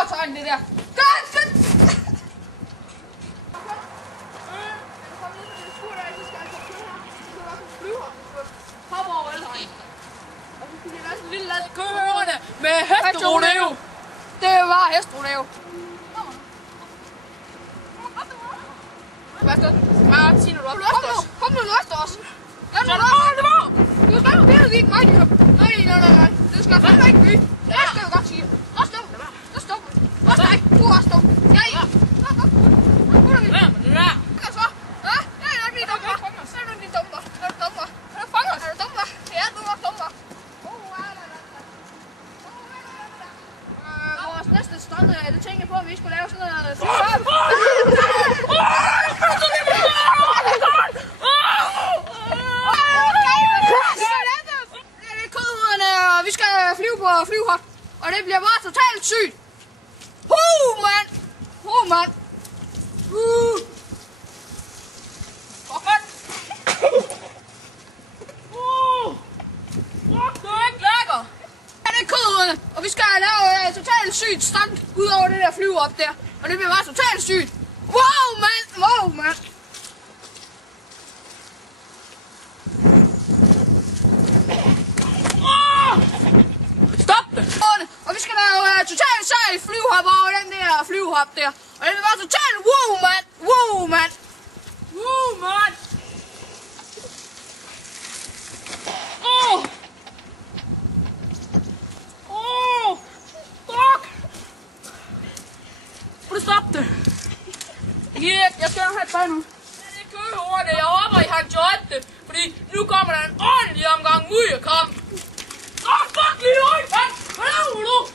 overtøjen, det der. Gør! Hop over valgtegn. Og så skal vi lade sådan en lille lad kørende med hesterodeo. Det var hesterodeo. Hvad skal du? Hvad siger du? Kom nu, løst os. Lad nu løst. Du skal jo bede ikke mig, dyr. Nej. Det skal fandme ikke by. Det skal du godt sige. Også dum. Også dum. Også dig. Du er også dum. Ja. Hvad med det der? Hvad så? Ja, jeg er nok lige dummer. Så er du lige dummer. Er du dummer? Er du fanger? Er du dummer? Ja, du er dummer. Vores næste stund, det tænker jeg på, at vi skulle lave sådan noget flyhop. Vi skal flyve på flyhop, og det bliver bare totalt sygt. Mand! Mand! For fanden! Det er ikke lækker! Ja, det er køderne, og vi skal lave et totalt sygt stunt ud over det der flyhop der, og det bliver bare totalt sygt. Wow, mand! Og vi skal lave totalt sejt flyhop over den der flyhop der. Og det var totalt wow, mand. Fuck. Må du stoppe det? Yeah, jeg skal have et bag nu. Det kører hurtigt. Jeg håber, I har gjort det. Fordi nu kommer der en ordentlig omgang ud af kamp. Fuck lige ud, mand. Hvad laver du?